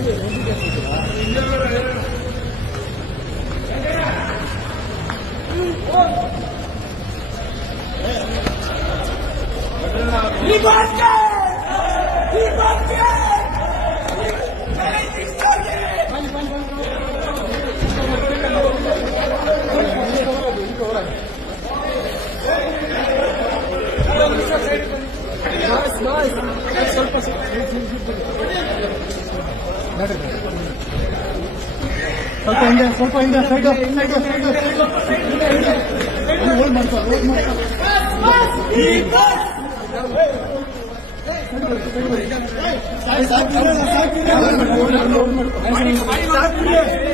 Liberdade! Liberdade! Nice, nice. That's so possible. ಸ್ವಲ್ಪ ಹಿಂದೆ ಸ್ವಲ್ಪ ಹಿಂದೆ ಸೈಡ್ ಸೈಡ್ ಹೋಲ್ಡ್ ಮಾಡ್ತಾರೆ ಹೋಲ್ಡ್ ಮಾಡ್ತಾರೆ ಸಾಕು